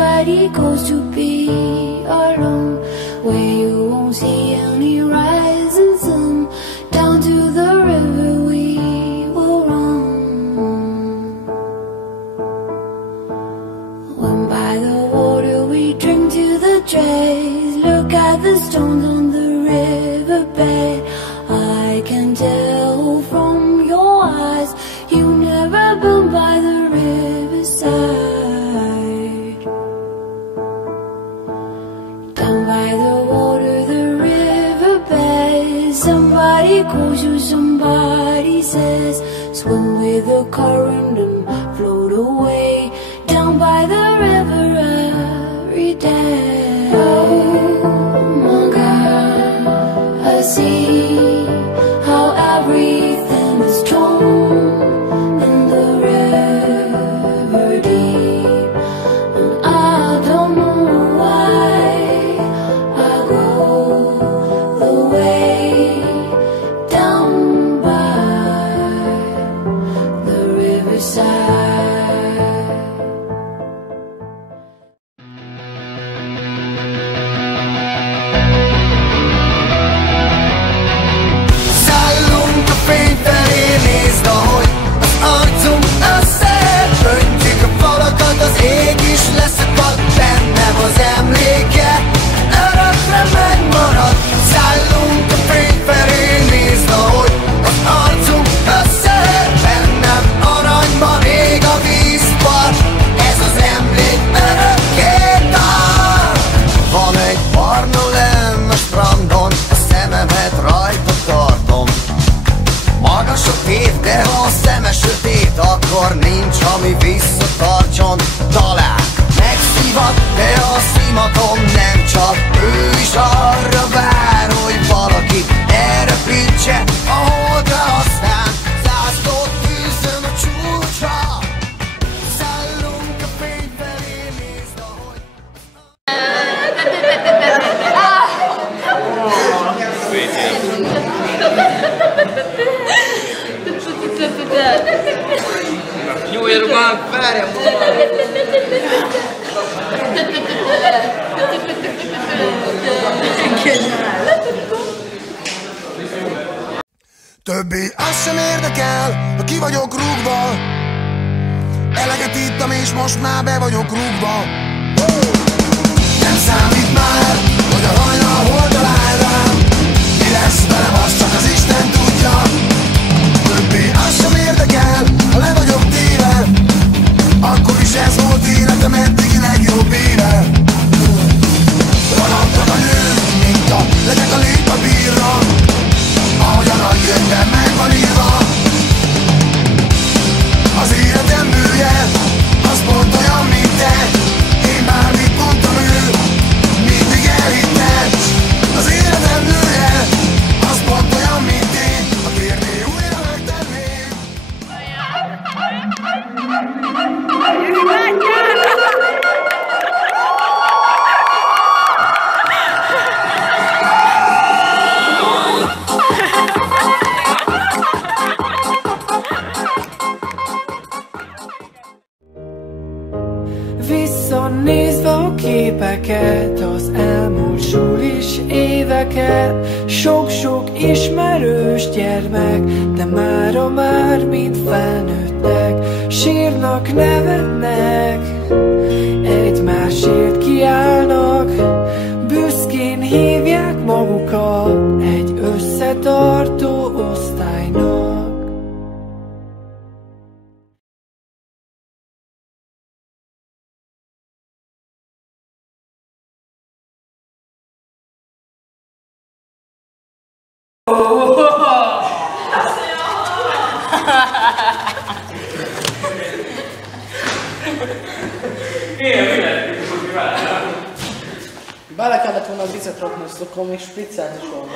Somebody goes to be alone, where you won't see any rising sun. Down to the river we will run. When by the water we drink to the dregs. Look at the stones on the riverbed. I can tell from your eyes you never been by the riverside. Down by the water, the riverbed. Somebody calls you, somebody says, swim with the current and float away. Down by the river every day. Oh my God, I see how everything is torn in the river deep, and I don't know why I go the way down by the riverside. Az ég is leszakad, bennem az emléke örökre megmarad. Szállunk a fény felé, nézd, ahogy az arcunk összeér. Bennem aranyban ég a vízpart, ez az emlék örökké tart. Van egy barna lem a strandon, a szememet rajta tartom. Magas a tév, de ha a szeme sötét, akkor nincs, ami visszatartson. Talán megszívad, de a szimatom nem csak. Ő is arra vár, hogy valaki elrepítse a holdra, aztán zászlót tűzön a csúcsra. Szállunk a fény felé, nézd, ahogy... Nyújj, Rubán, várjam! Többé az sem érdekel, ha ki vagyok rúgva. Eleget ittam és most már be vagyok rúgva. Nem számít már, hogy a hajnal hol talál rám. Mi lesz velem, azt csak az Isten tudja. Többé az sem érdekel, ha le vagyok téve. Akkor is ez volt életem eddigi legjobb éve. Ragadtak a nők, mint a legyek a lépapírra. Ahogy a nagy könyvben meg van írva. Az életem bője, az pont olyan, mint te. Én bármit mondtam, ő mindig elhitte. Az életem nője, az pont olyan, mint én. Ha kérné, újra megtenném. Visszanézve a képeket, az elmúlt sulis éveket, sok-sok ismerős gyermek, de mára már mind felnőttek. Sírnak, nevetnek, egymásért kiállnak, büszkén hívják magukat egy összetartó osztálynak. Bele kellett volna a vizet rakni a szokom, és spriccelt is volna.